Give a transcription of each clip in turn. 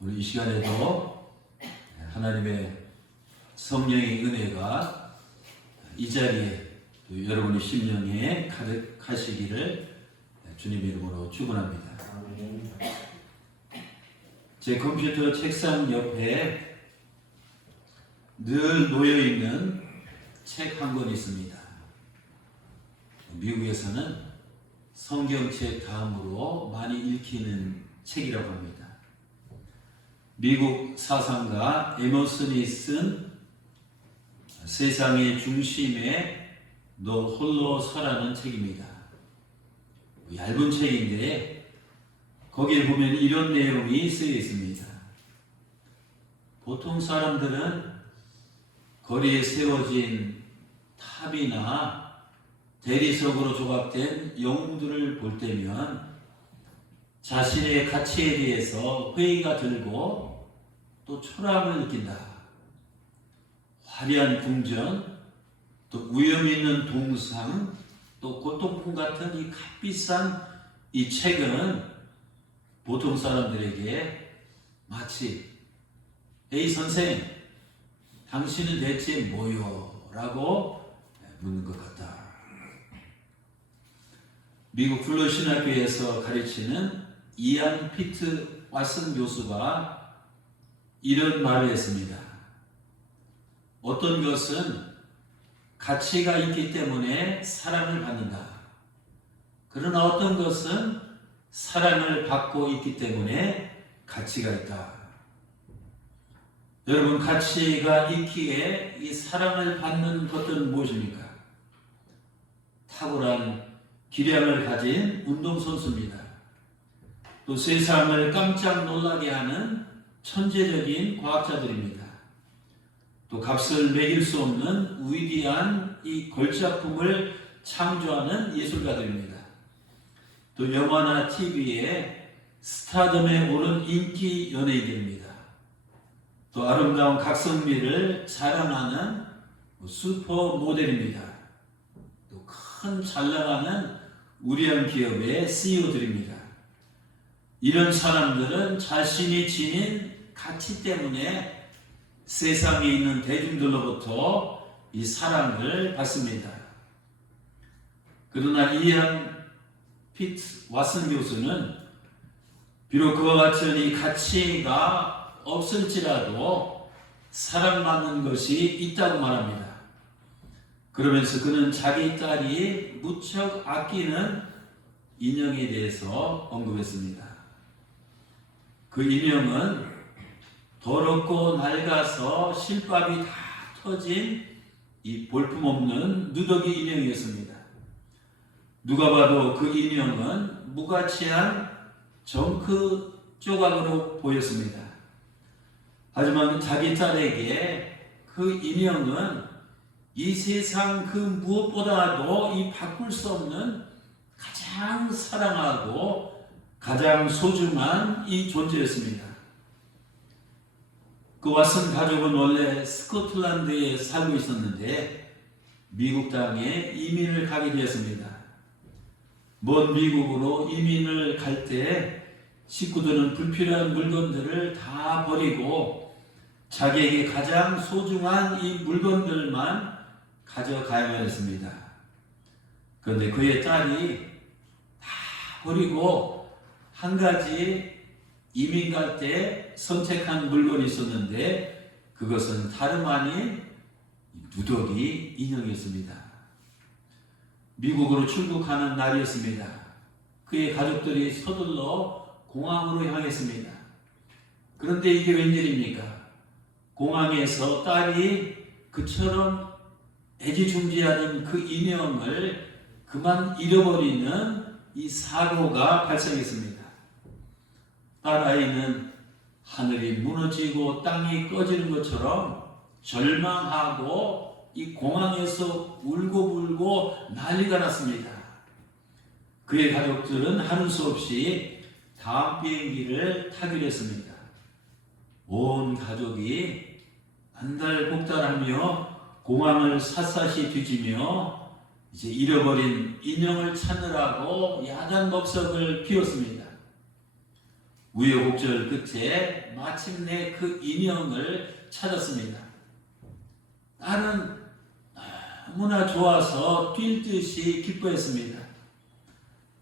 우리 이 시간에도 하나님의 성령의 은혜가 이 자리에 또 여러분의 심령에 가득하시기를 주님 이름으로 축원합니다. 제 컴퓨터 책상 옆에 늘 놓여있는 책 한 권 있습니다. 미국에서는 성경책 다음으로 많이 읽히는 책이라고 합니다. 미국 사상가 에머슨이 쓴 세상의 중심에 너 홀로 서라는 책입니다. 얇은 책인데 거기에 보면 이런 내용이 쓰여 있습니다. 보통 사람들은 거리에 세워진 탑이나 대리석으로 조각된 영웅들을 볼 때면 자신의 가치에 대해서 회의가 들고 또 초라함을 느낀다. 화려한 궁전, 또 위험 있는 동상, 또 고통품 같은 이 값비싼 이 책은 보통 사람들에게 마치 에이 선생, 당신은 대체 뭐요? 라고 묻는 것 같다. 미국 블루 신학교에서 가르치는 이안 피트 왓슨 교수가 이런 말을 했습니다. 어떤 것은 가치가 있기 때문에 사랑을 받는다. 그러나 어떤 것은 사랑을 받고 있기 때문에 가치가 있다. 여러분, 가치가 있기에 이 사랑을 받는 것들은 무엇입니까? 탁월한 기량을 가진 운동선수입니다. 또 세상을 깜짝 놀라게 하는 천재적인 과학자들입니다. 또 값을 매길 수 없는 위대한 이 걸작품을 창조하는 예술가들입니다. 또 영화나 TV에 스타덤에 오른 인기 연예인들입니다. 또 아름다운 각성미를 자랑하는 슈퍼 모델입니다. 또 큰 잘 나가는 우리한 기업의 CEO들입니다. 이런 사람들은 자신이 지닌 가치 때문에 세상에 있는 대중들로부터 이 사랑을 받습니다. 그러나 이안 피트 왓슨 교수는 비록 그와 같은 이 가치가 없을지라도 사랑받는 것이 있다고 말합니다. 그러면서 그는 자기 딸이 무척 아끼는 인형에 대해서 언급했습니다. 그 인형은 더럽고 낡아서 실밥이 다 터진 이 볼품없는 누더기 인형이었습니다. 누가 봐도 그 인형은 무가치한 정크 조각으로 보였습니다. 하지만 자기 딸에게 그 인형은 이 세상 그 무엇보다도 이 바꿀 수 없는 가장 사랑하고 가장 소중한 이 존재였습니다. 그 왓슨 가족은 원래 스코틀랜드에 살고 있었는데 미국 땅에 이민을 가게 되었습니다. 먼 미국으로 이민을 갈 때 식구들은 불필요한 물건들을 다 버리고 자기에게 가장 소중한 이 물건들만 가져가야만 했습니다. 그런데 그의 딸이 다 버리고 한 가지 이민 갈 때 선택한 물건이 있었는데 그것은 다름 아닌 누더기 인형이었습니다. 미국으로 출국하는 날이었습니다. 그의 가족들이 서둘러 공항으로 향했습니다. 그런데 이게 웬일입니까? 공항에서 딸이 그처럼 애지중지하는 그 인형을 그만 잃어버리는 이 사고가 발생했습니다. 딸아이는 하늘이 무너지고 땅이 꺼지는 것처럼 절망하고 이 공항에서 울고불고 난리가 났습니다. 그의 가족들은 하는 수 없이 다음 비행기를 타기로 했습니다. 온 가족이 안달복달하며 공항을 샅샅이 뒤지며 이제 잃어버린 인형을 찾느라고 야단 법석을 피웠습니다. 우여곡절 끝에 마침내 그 인형을 찾았습니다. 딸은 너무나 좋아서 뛸 듯이 기뻐했습니다.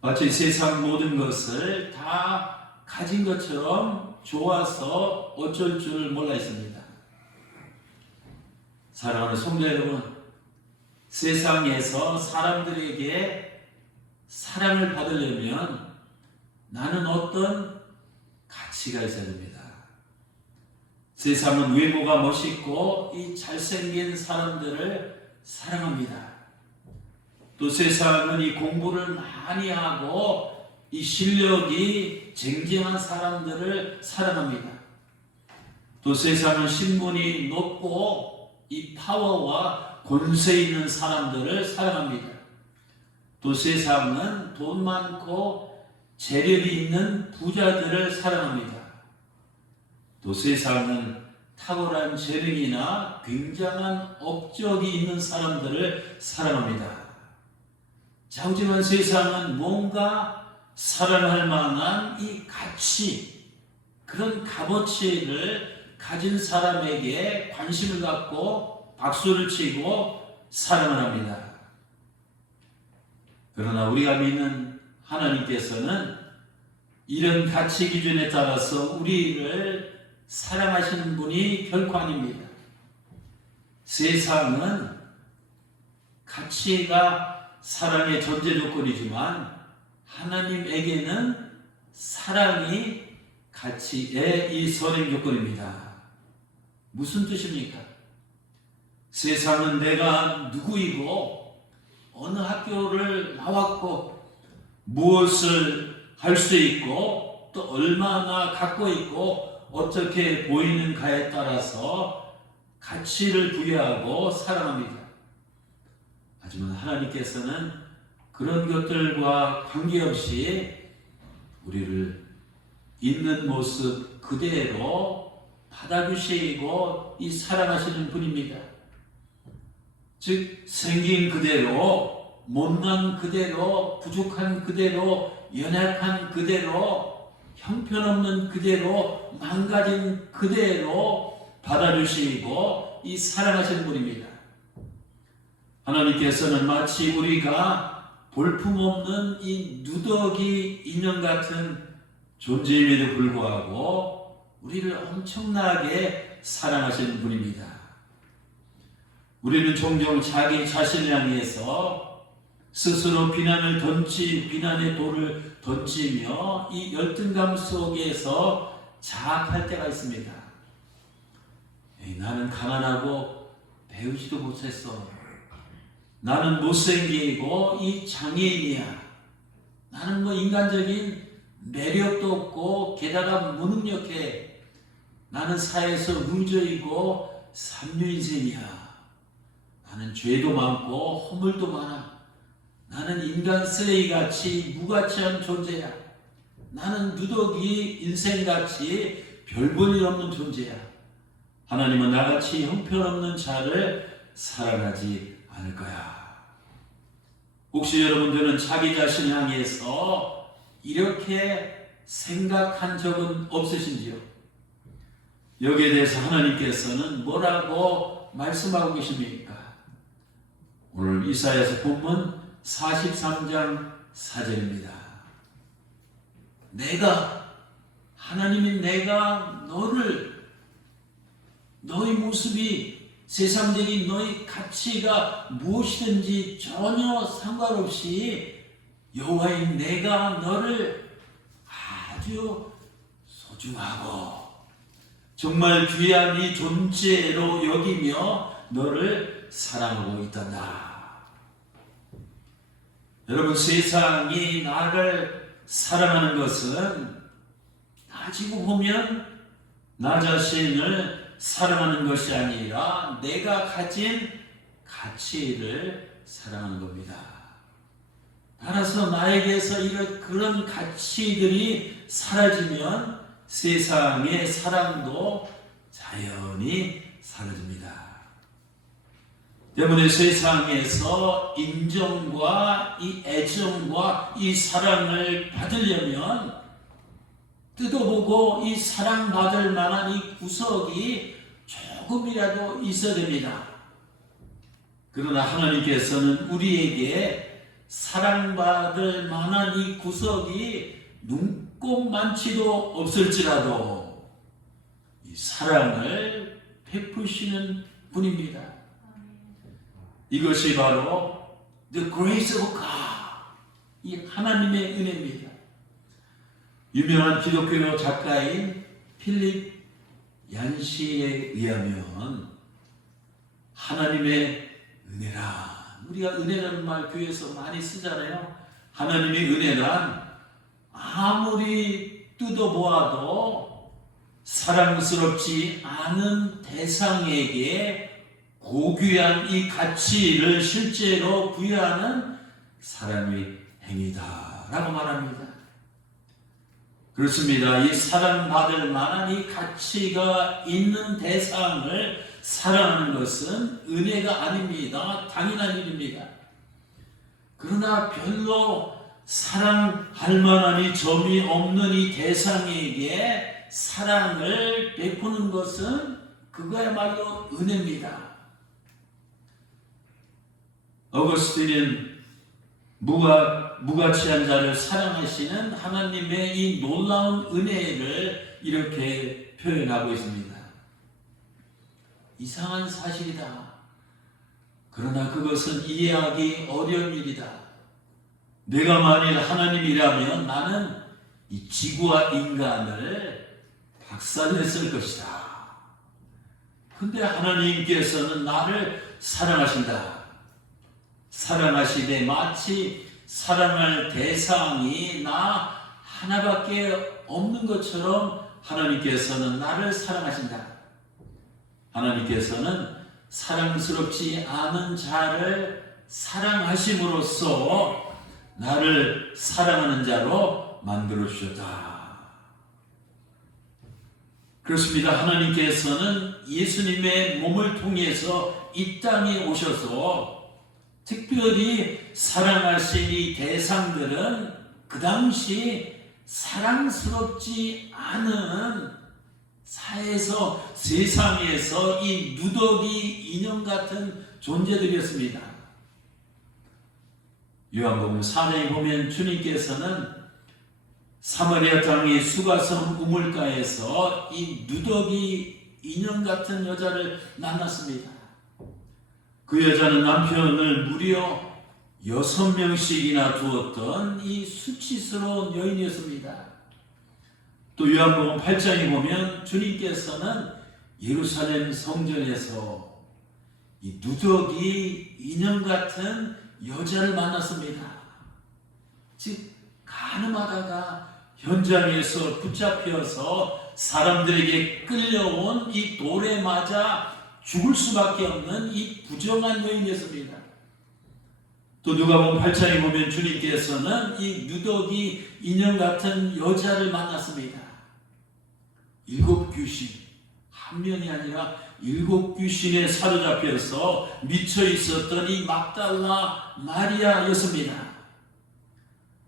마치 세상 모든 것을 다 가진 것처럼 좋아서 어쩔 줄 몰라 했습니다. 사랑하는 성도 여러분, 세상에서 사람들에게 사랑을 받으려면 나는 어떤 가치가 있어야 됩니다. 세상은 외모가 멋있고 이 잘생긴 사람들을 사랑합니다. 또 세상은 이 공부를 많이 하고 이 실력이 쟁쟁한 사람들을 사랑합니다. 또 세상은 신분이 높고 이 파워와 권세 있는 사람들을 사랑합니다. 또 세상은 돈 많고 재력이 있는 부자들을 사랑합니다. 또 세상은 탁월한 재능이나 굉장한 업적이 있는 사람들을 사랑합니다. 하지만 세상은 뭔가 사랑할 만한 이 가치, 그런 값어치를 가진 사람에게 관심을 갖고 박수를 치고 사랑을 합니다. 그러나 우리가 믿는 하나님께서는 이런 가치 기준에 따라서 우리를 사랑하시는 분이 결코 아닙니다. 세상은 가치가 사랑의 전제 조건이지만 하나님에게는 사랑이 가치의 이 선행 조건입니다. 무슨 뜻입니까? 세상은 내가 누구이고 어느 학교를 나왔고 무엇을 할 수 있고 또 얼마나 갖고 있고 어떻게 보이는가에 따라서 가치를 부여하고 사랑합니다. 하지만 하나님께서는 그런 것들과 관계없이 우리를 있는 모습 그대로 받아주시고 이 사랑하시는 분입니다. 즉 생긴 그대로, 못난 그대로, 부족한 그대로, 연약한 그대로, 형편없는 그대로, 망가진 그대로 받아주시고 이 사랑하시는 분입니다. 하나님께서는 마치 우리가 볼품없는 이 누더기 인형 같은 존재임에도 불구하고 우리를 엄청나게 사랑하시는 분입니다. 우리는 종종 자기 자신을 향해서 스스로 비난의 돌을 던지며 이 열등감 속에서 자학할 때가 있습니다. 나는 가난하고 배우지도 못했어. 나는 못생기고 이 장애인이야. 나는 인간적인 매력도 없고 게다가 무능력해. 나는 사회에서 루저이고 삼류인생이야. 나는 죄도 많고 허물도 많아. 나는 인간 쓰레기같이 무가치한 존재야. 나는 누더기 인생같이 별 볼 일 없는 존재야. 하나님은 나같이 형편없는 자를 사랑하지 않을 거야. 혹시 여러분들은 자기 자신을 향해서 이렇게 생각한 적은 없으신지요? 여기에 대해서 하나님께서는 뭐라고 말씀하고 계십니까? 오늘 이사야서 본문 43장 4절입니다. 하나님인 내가 너의 모습이 세상적인 너의 가치가 무엇이든지 전혀 상관없이 여호와인 내가 너를 아주 소중하고 정말 귀한 이 존재로 여기며 너를 사랑하고 있단다. 여러분, 세상이 나를 사랑하는 것은 따지고 보면 나 자신을 사랑하는 것이 아니라 내가 가진 가치를 사랑하는 겁니다. 따라서 나에게서 그런 가치들이 사라지면 세상의 사랑도 자연히 사라집니다. 때문에 세상에서 인정과 이 애정과 이 사랑을 받으려면 뜯어보고 이 사랑받을 만한 이 구석이 조금이라도 있어야 됩니다. 그러나 하나님께서는 우리에게 사랑받을 만한 이 구석이 눈꼽만치도 없을지라도 이 사랑을 베푸시는 분입니다. 이것이 바로 The Grace of God, 이 하나님의 은혜입니다. 유명한 기독교 작가인 필립 얀시에 의하면 하나님의 은혜란, 우리가 은혜라는 말 교회에서 많이 쓰잖아요. 하나님의 은혜란 아무리 뜯어보아도 사랑스럽지 않은 대상에게 고귀한 이 가치를 실제로 부여하는 사랑의 행위다라고 말합니다. 그렇습니다. 이 사랑받을 만한 이 가치가 있는 대상을 사랑하는 것은 은혜가 아닙니다. 당연한 일입니다. 그러나 별로 사랑할 만한 이 점이 없는 이 대상에게 사랑을 베푸는 것은 그거야말로 은혜입니다. 어거스틴은 무가치한 자를 사랑하시는 하나님의 이 놀라운 은혜를 이렇게 표현하고 있습니다. 이상한 사실이다. 그러나 그것은 이해하기 어려운 일이다. 내가 만일 하나님이라면 나는 이 지구와 인간을 박살냈을 것이다. 근데 하나님께서는 나를 사랑하신다. 사랑하시되 마치 사랑할 대상이 나 하나밖에 없는 것처럼 하나님께서는 나를 사랑하신다. 하나님께서는 사랑스럽지 않은 자를 사랑하심으로써 나를 사랑하는 자로 만들어 주셨다. 그렇습니다. 하나님께서는 예수님의 몸을 통해서 이 땅에 오셔서 특별히 사랑하신 이 대상들은 그 당시 사랑스럽지 않은 사회에서, 세상에서 이 누더기 인형 같은 존재들이었습니다. 요한복음 4장에 보면 주님께서는 사마리아 땅의 수가성 우물가에서 이 누더기 인형 같은 여자를 만났습니다. 그 여자는 남편을 무려 6명씩이나 두었던 이 수치스러운 여인이었습니다. 또 요한복음 8장에 보면 주님께서는 예루살렘 성전에서 이 누더기 인형 같은 여자를 만났습니다. 즉 가늠하다가 현장에서 붙잡혀서 사람들에게 끌려온 이 돌에 맞아 죽을 수밖에 없는 이 부정한 여인이었습니다. 또 누가복음 8장에 보면 주님께서는 이 누더기 인형 같은 여자를 만났습니다. 7 귀신, 한 명이 아니라 7 귀신에 사로잡혀서 미쳐 있었던 이 막달라 마리아였습니다.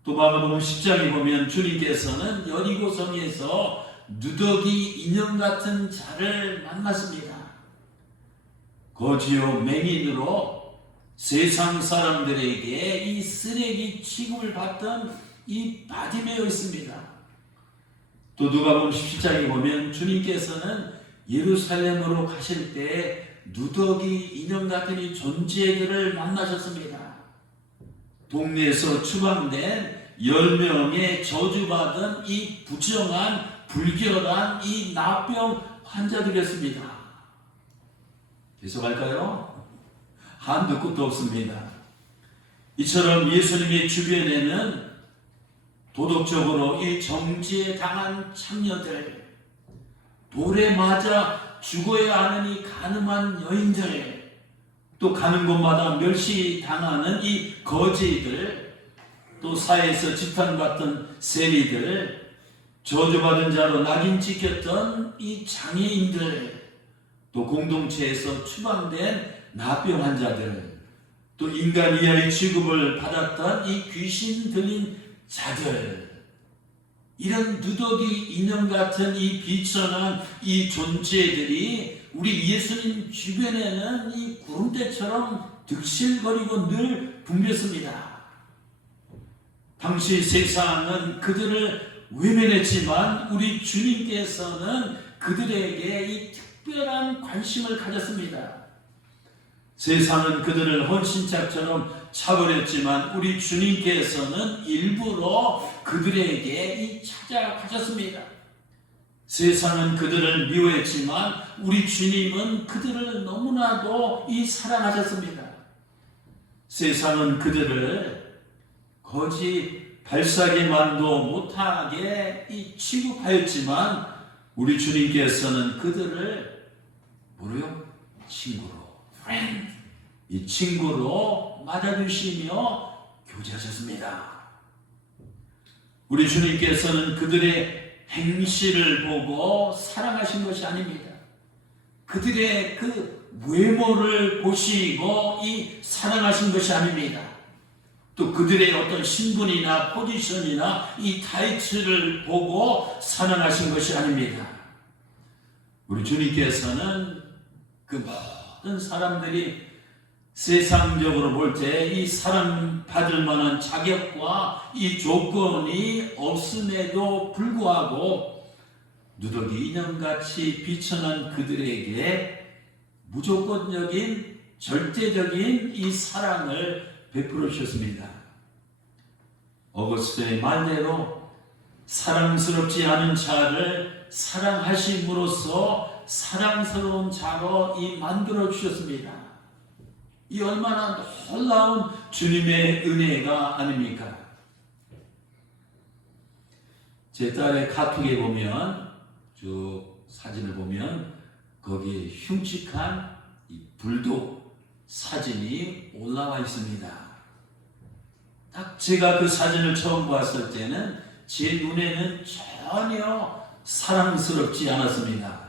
또 마가복음 10장에 보면 주님께서는 여리고성에서 누더기 인형 같은 자를 만났습니다. 거지요 맹인으로 세상 사람들에게 이 쓰레기 취급을 받던 이 바디메어였습니다. 또 누가복음 17장에 보면 주님께서는 예루살렘으로 가실 때 누더기 인형 같은 이 존재들을 만나셨습니다. 동네에서 추방된 10명의 저주받은 이 부정한 불결한 이 나병 환자들이었습니다. 계속할까요? 한두 끝도 없습니다. 이처럼 예수님의 주변에는 도덕적으로 이 정죄에 당한 참녀들, 돌에 맞아 죽어야 하는 이 가늠한 여인들, 또 가는 곳마다 멸시당하는 이 거지들, 또 사회에서 지탄받던 세리들, 저주받은 자로 낙인 찍혔던 이 장애인들, 또 공동체에서 추방된 나병 환자들, 또 인간 이하의 취급을 받았던 이 귀신 들린 자들, 이런 누더기 인형 같은 이 비천한 이 존재들이 우리 예수님 주변에는 이 구름대처럼 득실거리고 늘 붐볐습니다. 당시 세상은 그들을 외면했지만 우리 주님께서는 그들에게 이 특별한 관심을 가졌습니다. 세상은 그들을 헌신짝처럼 차버렸지만 우리 주님께서는 일부러 그들에게 이 찾아가셨습니다. 세상은 그들을 미워했지만 우리 주님은 그들을 너무나도 이 사랑하셨습니다. 세상은 그들을 거지 발사기만도 못하게 이 취급하였지만 우리 주님께서는 그들을 뭐로요? 친구로, friend, 이 친구로 맞아주시며 교제하셨습니다. 우리 주님께서는 그들의 행실을 보고 사랑하신 것이 아닙니다. 그들의 그 외모를 보시고 이 사랑하신 것이 아닙니다. 또 그들의 어떤 신분이나 포지션이나 이 타이틀을 보고 사랑하신 것이 아닙니다. 우리 주님께서는 그 모든 사람들이 세상적으로 볼 때 이 사랑받을 만한 자격과 이 조건이 없음에도 불구하고 누더기 인형같이 비천한 그들에게 무조건적인 절대적인 이 사랑을 베풀어 주셨습니다. 어거스토의 말대로 사랑스럽지 않은 자를 사랑하심으로써 사랑스러운 자로 이 만들어 주셨습니다. 이 얼마나 놀라운 주님의 은혜가 아닙니까? 제 딸의 카톡에 보면 쭉 사진을 보면 거기에 흉측한 이 불독 사진이 올라와 있습니다. 딱 제가 그 사진을 처음 봤을 때는 제 눈에는 전혀 사랑스럽지 않았습니다.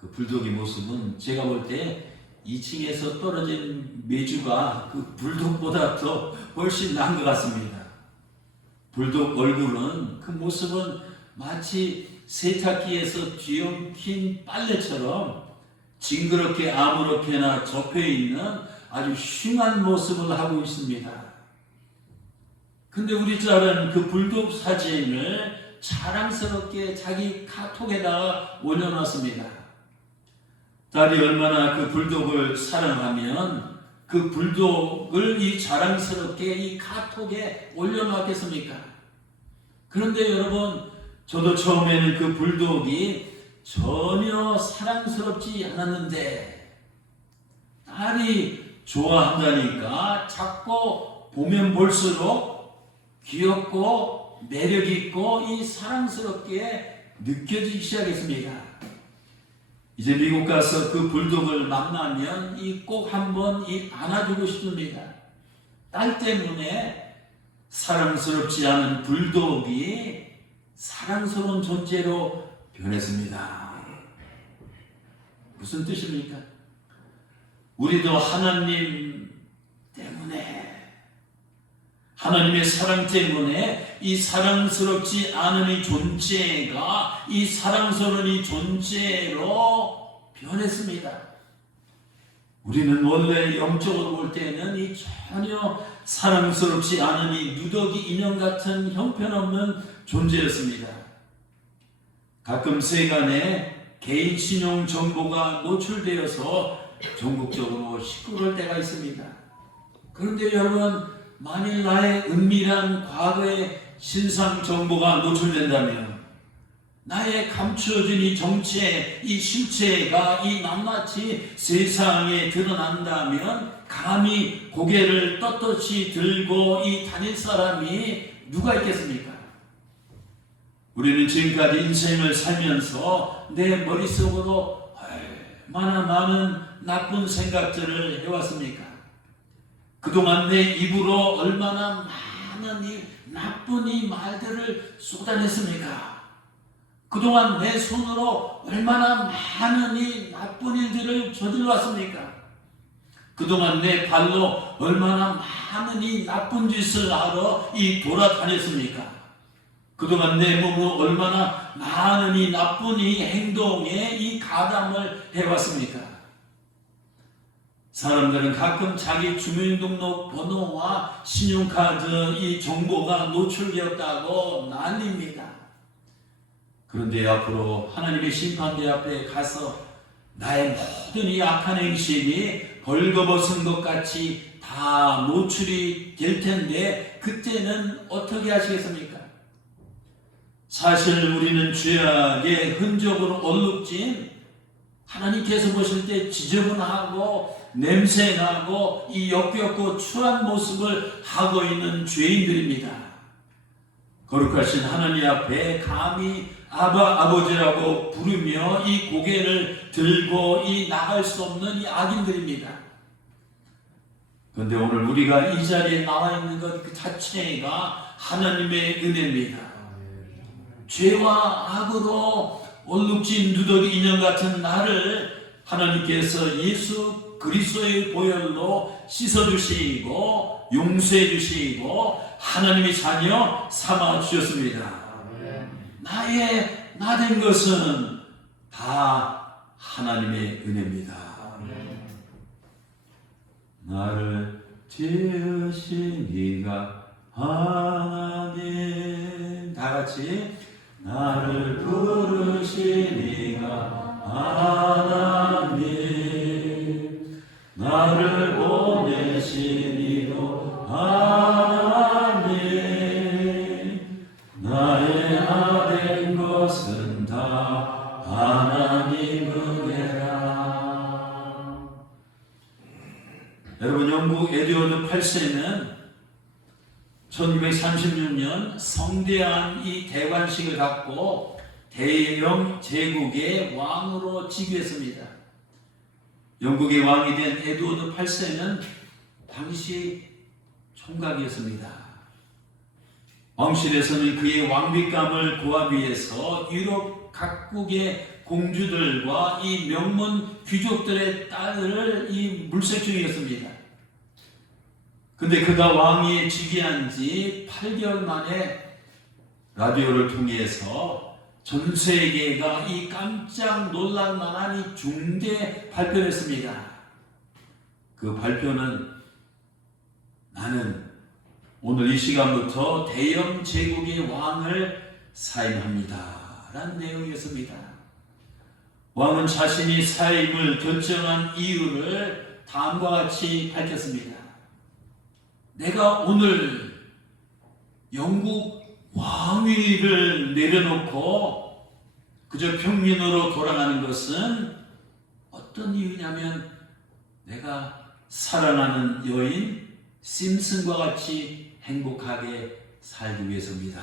그 불독의 모습은 제가 볼 때 2층에서 떨어진 메주가 그 불독보다 더 훨씬 나은 것 같습니다. 불독 얼굴은 그 모습은 마치 세탁기에서 뒤엉킨 빨래처럼 징그럽게 아무렇게나 접혀있는 아주 흉한 모습을 하고 있습니다. 근데 우리 딸은 그 불독 사진을 자랑스럽게 자기 카톡에다가 올려놨습니다. 딸이 얼마나 그 불독을 사랑하면 그 불독을 이 자랑스럽게 이 카톡에 올려놨겠습니까? 그런데 여러분, 저도 처음에는 그 불독이 전혀 사랑스럽지 않았는데 딸이 좋아한다니까 자꾸 보면 볼수록 귀엽고 매력있고 이 사랑스럽게 느껴지기 시작했습니다. 이제 미국 가서 그 불독을 만나면 이 꼭 한번 이 안아주고 싶습니다. 딸 때문에 사랑스럽지 않은 불독이 사랑스러운 존재로 변했습니다. 무슨 뜻입니까? 우리도 하나님 때문에, 하나님의 사랑 때문에 이 사랑스럽지 않은 이 존재가 이 사랑스러운 이 존재로 변했습니다. 우리는 원래 영적으로 볼 때는 이 전혀 사랑스럽지 않은 이 누더기 인형 같은 형편없는 존재였습니다. 가끔 세간에 개인 신용 정보가 노출되어서 전국적으로 시끄러울 때가 있습니다. 그런데 여러분, 만일 나의 은밀한 과거의 신상 정보가 노출된다면, 나의 감추어진 이 정체, 이 실체가 이 낱낱이 세상에 드러난다면 감히 고개를 떳떳이 들고 이 다닐 사람이 누가 있겠습니까? 우리는 지금까지 인생을 살면서 내 머릿속으로 얼마나 많은 나쁜 생각들을 해왔습니까? 그동안 내 입으로 얼마나 많은 이 나쁜 이 말들을 쏟아냈습니까? 그동안 내 손으로 얼마나 많은 이 나쁜 일들을 저질러왔습니까? 그동안 내 발로 얼마나 많은 이 나쁜 짓을 하러 이 돌아다녔습니까? 그동안 내 몸은 얼마나 많은 이 나쁜 이 행동에 이 가담을 해왔습니까? 사람들은 가끔 자기 주민등록 번호와 신용카드 이 정보가 노출되었다고 난립니다. 그런데 앞으로 하나님의 심판대 앞에 가서 나의 모든 이 악한 행실이 벌거벗은 것 같이 다 노출이 될 텐데 그때는 어떻게 하시겠습니까? 사실 우리는 죄악의 흔적으로 얼룩진, 하나님께서 보실 때 지저분하고 냄새나고 이 역겹고 추한 모습을 하고 있는 죄인들입니다. 거룩하신 하나님 앞에 감히 아버지라고 부르며 이 고개를 들고 이 나갈 수 없는 이 악인들입니다. 그런데 오늘 우리가 이 자리에 나와 있는 것 그 자체가 하나님의 은혜입니다. 죄와 악으로 얼룩진 누더기 인형 같은 나를 하나님께서 예수 그리스도의 보혈로 씻어주시고 용서해주시고 하나님의 자녀 삼아주셨습니다. 나의 나 된 것은 다 하나님의 은혜입니다. 나를 지으신 이가 하나님, 다같이 나를 부르신 이가 하나님, 나를 보내신 이도 하나님, 나의 나 된 것은 다 하나님 은혜라. 여러분, 영국 에드워드 8세는 1936년 성대한 이 대관식을 갖고 대영 제국의 왕으로 즉위했습니다. 영국의 왕이 된 에드워드 8세는 당시 총각이었습니다. 왕실에서는 그의 왕비감을 구하기 위해서 유럽 각국의 공주들과 이 명문 귀족들의 딸을 이 물색 중이었습니다. 근데 그가 왕위에 즉위한 지 8개월 만에 라디오를 통해서 전 세계가 이 깜짝 놀랄 만한 이 중대 발표를 했습니다. 그 발표는 나는 오늘 이 시간부터 대영 제국의 왕을 사임합니다 라는 내용이었습니다. 왕은 자신이 사임을 결정한 이유를 다음과 같이 밝혔습니다. 내가 오늘 영국 왕위를 내려놓고 그저 평민으로 돌아가는 것은 어떤 이유냐면 내가 사랑하는 여인 심슨과 같이 행복하게 살기 위해서입니다.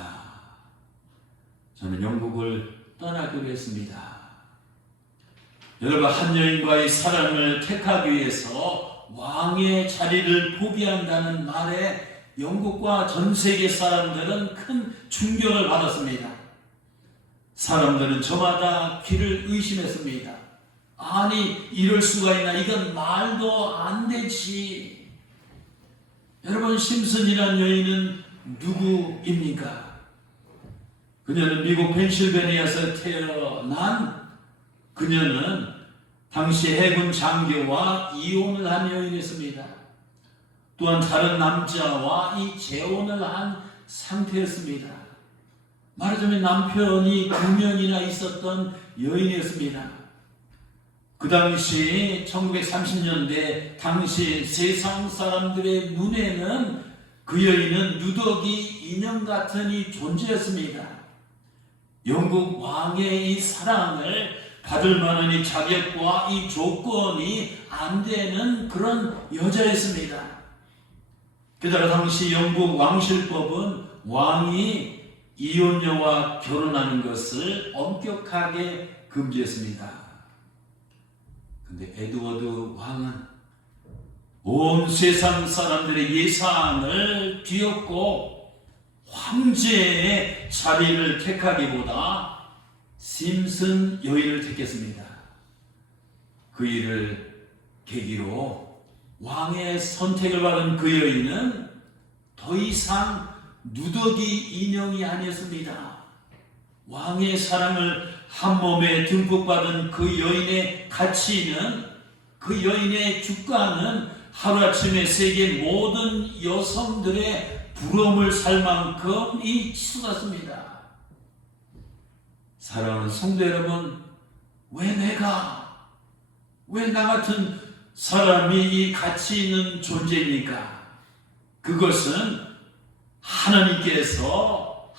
저는 영국을 떠나기로 했습니다. 여러분, 한 여인과의 사랑을 택하기 위해서 왕의 자리를 포기한다는 말에 영국과 전 세계 사람들은 큰 충격을 받았습니다. 사람들은 저마다 귀를 의심했습니다. 아니, 이럴 수가 있나? 이건 말도 안 되지. 여러분, 심슨이라는 여인은 누구입니까? 그녀는 미국 펜실베니아에서 태어난 그녀는 당시 해군 장교와 이혼을 한 여인이었습니다. 또한 다른 남자와 이 재혼을 한 상태였습니다. 말하자면 남편이 2명이나 있었던 여인이었습니다. 그 당시 1930년대 당시 세상 사람들의 눈에는 그 여인은 누더기 인형 같은 이 존재였습니다. 영국 왕의 이 사랑을 받을 만한 이 자격과 이 조건이 안 되는 그런 여자였습니다. 게다가 당시 영국 왕실법은 왕이 이혼녀와 결혼하는 것을 엄격하게 금지했습니다. 근데 에드워드 왕은 온 세상 사람들의 예상을 뒤엎고 황제의 자리를 택하기보다 심슨 여인을 택했습니다. 그 일을 계기로 왕의 선택을 받은 그 여인은 더 이상 누더기 인형이 아니었습니다. 왕의 사랑을 한 몸에 듬뿍 받은 그 여인의 가치는, 그 여인의 주가는 하루아침에 세계 모든 여성들의 부러움을 살 만큼 치솟았습니다. 사랑하는 성도 여러분, 왜 나 같은 사람이 이 가치 있는 존재입니까? 그것은 하나님께서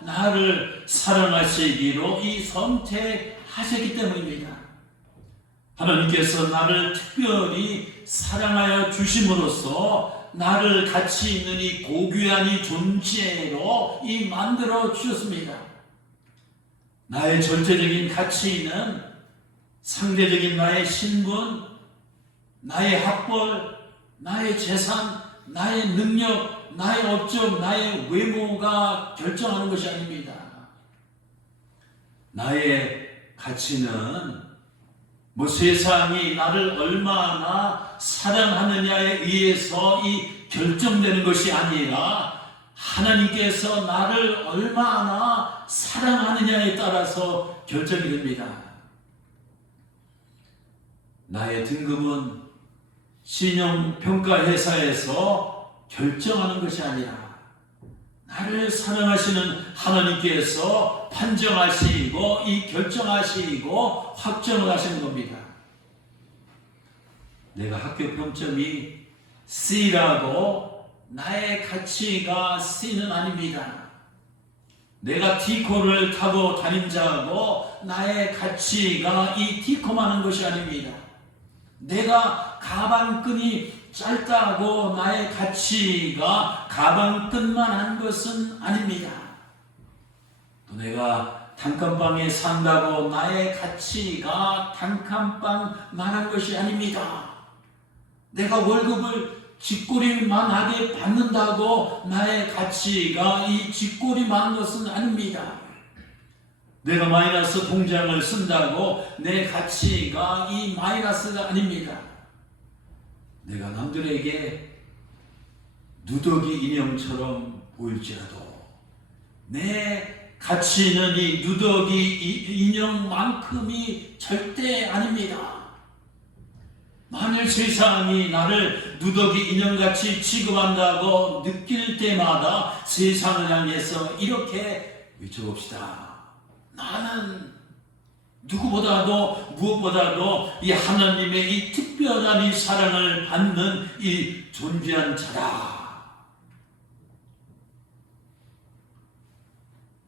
나를 사랑하시기로 선택하셨기 때문입니다. 하나님께서 나를 특별히 사랑하여 주심으로써 나를 가치 있는 이 고귀한 이 존재로 만들어 주셨습니다. 나의 전체적인 가치는 상대적인 나의 신분, 나의 학벌, 나의 재산, 나의 능력, 나의 업적, 나의 외모가 결정하는 것이 아닙니다. 나의 가치는 세상이 나를 얼마나 사랑하느냐에 의해서 결정되는 것이 아니라 하나님께서 나를 얼마나 사랑하느냐에 따라서 결정이 됩니다. 나의 등급은 신용평가회사에서 결정하는 것이 아니라 나를 사랑하시는 하나님께서 판정하시고 결정하시고 확정을 하시는 겁니다. 내가 학교 평점이 C라고 나의 가치가 C는 아닙니다. 내가 D코를 타고 다닌다고 나의 가치가 D코만한 것이 아닙니다. 내가 가방끈이 짧다고 나의 가치가 가방끈만 한 것은 아닙니다. 또 내가 단칸방에 산다고 나의 가치가 단칸방만한 것이 아닙니다. 내가 월급을 쥐꼬리만하게 받는다고 나의 가치가 쥐꼬리만한 것은 아닙니다. 내가 마이너스 통장을 쓴다고 내 가치가 마이너스가 아닙니다. 내가 남들에게 누더기 인형처럼 보일지라도 내 가치는 누더기 인형만큼이 절대 아닙니다. 만일 세상이 나를 누더기 인형같이 취급한다고 느낄 때마다 세상을 향해서 이렇게 외쳐봅시다. 나는 누구보다도 무엇보다도 하나님의 특별한 사랑을 받는 존귀한 자다.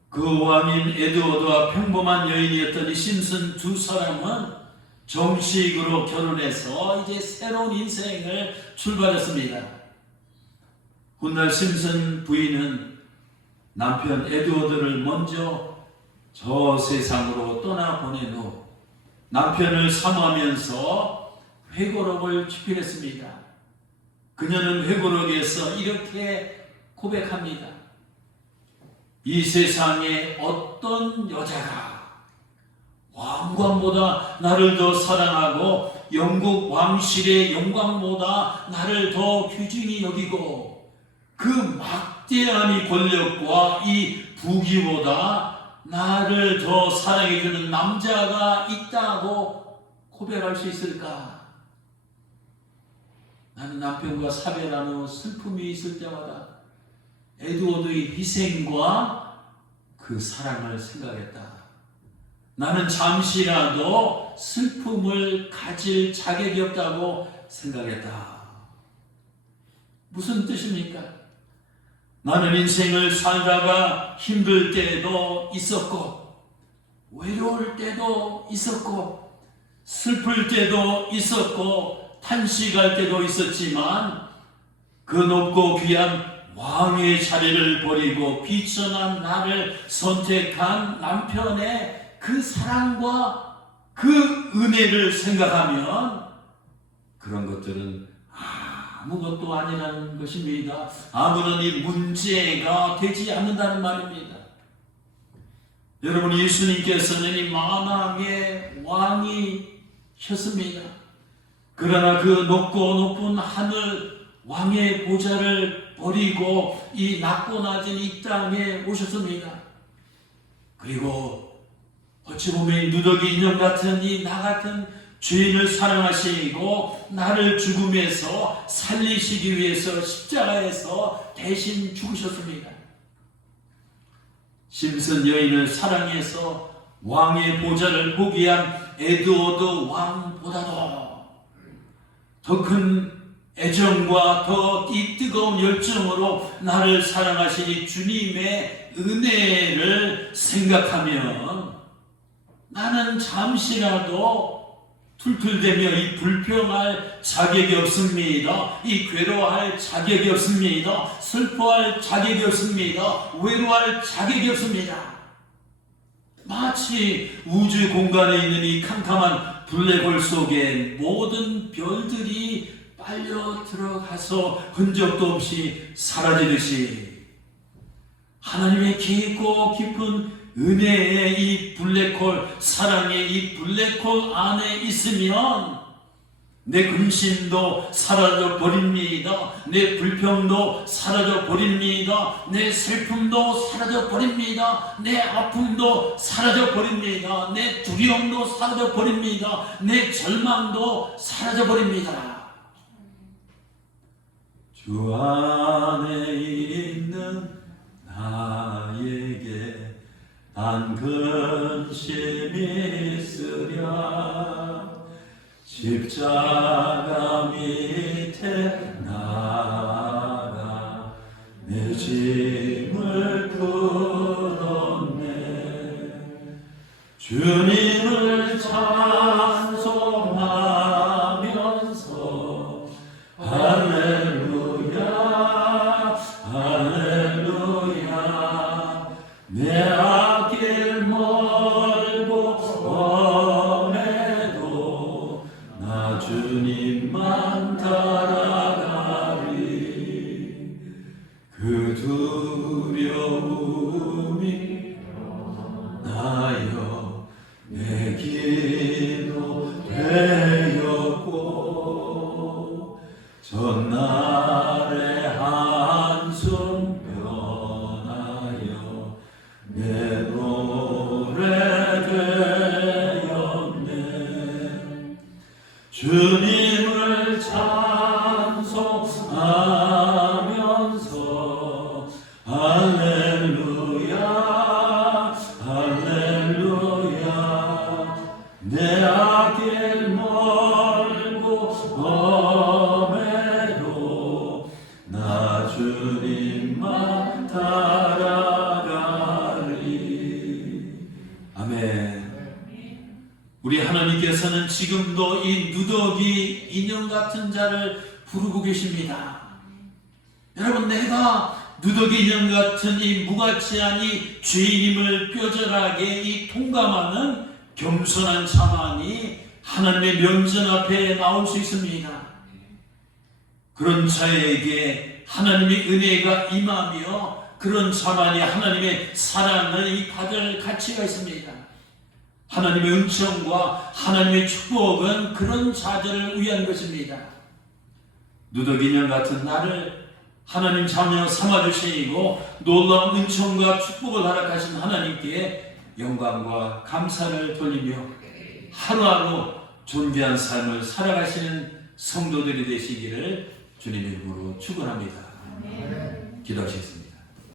그 왕인 에드워드와 평범한 여인이었던 심슨 두 사람은 정식으로 결혼해서 이제 새로운 인생을 출발했습니다. 훗날 심슨 부인은 남편 에드워드를 먼저 저 세상으로 떠나보낸 후 남편을 사모하면서 회고록을 집필했습니다. 그녀는 회고록에서 이렇게 고백합니다. 이 세상에 어떤 여자가 왕관보다 나를 더 사랑하고 영국 왕실의 영광보다 나를 더 귀중히 여기고 그 막대한 권력과 부귀보다 나를 더 사랑해주는 남자가 있다고 고백할 수 있을까? 나는 남편과 사별한 후 슬픔이 있을 때마다 에드워드의 희생과 그 사랑을 생각했다. 나는 잠시라도 슬픔을 가질 자격이 없다고 생각했다. 무슨 뜻입니까? 나는 인생을 살다가 힘들 때도 있었고 외로울 때도 있었고 슬플 때도 있었고 탄식할 때도 있었지만 그 높고 귀한 왕의 자리를 버리고 비천한 나를 선택한 남편의 그 사랑과 그 은혜를 생각하면 그런 것들은 아무것도 아니라는 것입니다. 아무런 문제가 되지 않는다는 말입니다. 여러분, 예수님께서는 만왕의 왕이셨습니다. 그러나 그 높고 높은 하늘 왕의 보좌를 버리고 이 낮고 낮은 이 땅에 오셨습니다. 그리고 어찌 보면 누더기 인형 같은 이 나 같은 죄인을 사랑하시고 나를 죽음에서 살리시기 위해서 십자가에서 대신 죽으셨습니다. 심슨 여인을 사랑해서 왕의 보좌를 포기한 에드워드 왕보다도 더 큰 애정과 더 이 뜨거운 열정으로 나를 사랑하신 이 주님의 은혜를 생각하면 나는 잠시라도 툴툴대며 이 불평할 자격이 없습니다. 이 괴로워할 자격이 없습니다. 슬퍼할 자격이 없습니다. 외로워할 자격이 없습니다. 마치 우주 공간에 있는 이 캄캄한 블랙홀 속에 모든 별들이 빨려 들어가서 흔적도 없이 사라지듯이 하나님의 깊고 깊은 은혜의 이 블랙홀, 사랑의 이 블랙홀 안에 있으면 내 근심도 사라져 버립니다. 내 불평도 사라져 버립니다. 내 슬픔도 사라져 버립니다. 내 아픔도 사라져 버립니다. 내 두려움도 사라져 버립니다. 내 절망도 사라져 버립니다. 주 안에 있는 나에게 단 근심이 있으랴 십자가 밑에 나가 내 짐을 풀었네. 주님을 찬송하면서 할렐루야 할렐루야 내 앞길 멀고 험해도 나 주님만 따라가리. 그 두려움이 나여 내 기도 되었고 전날의 한숨 변하여 내 노래 되었네. 주님을 찬송하면서 할렐루야 할렐루야 내 앞길 멀고 험해도 나 주님만 따라가리. 아멘. 우리 하나님께서는 지금도 이 누더기 인형 같은 자를 부르고 계십니다. 여러분, 내가 누더기 인형 같은 이 무가치한 이 죄인임을 뼈저하게 이 통감하는 겸손한 자만이 하나님의 면전 앞에 나올 수 있습니다. 그런 자에게 하나님의 은혜가 임하며 그런 자만이 하나님의 사랑을 받을 가치가 있습니다. 하나님의 은총과 하나님의 축복은 그런 자들을 위한 것입니다. 누더기 인형 같은 나를 하나님 자녀 삼아주시고 놀라운 은총과 축복을 허락하신 하나님께 영광과 감사를 돌리며 하루하루 존귀한 삶을 살아가시는 성도들이 되시기를 주님의 이름으로 축원합니다. 기도하시겠습니다.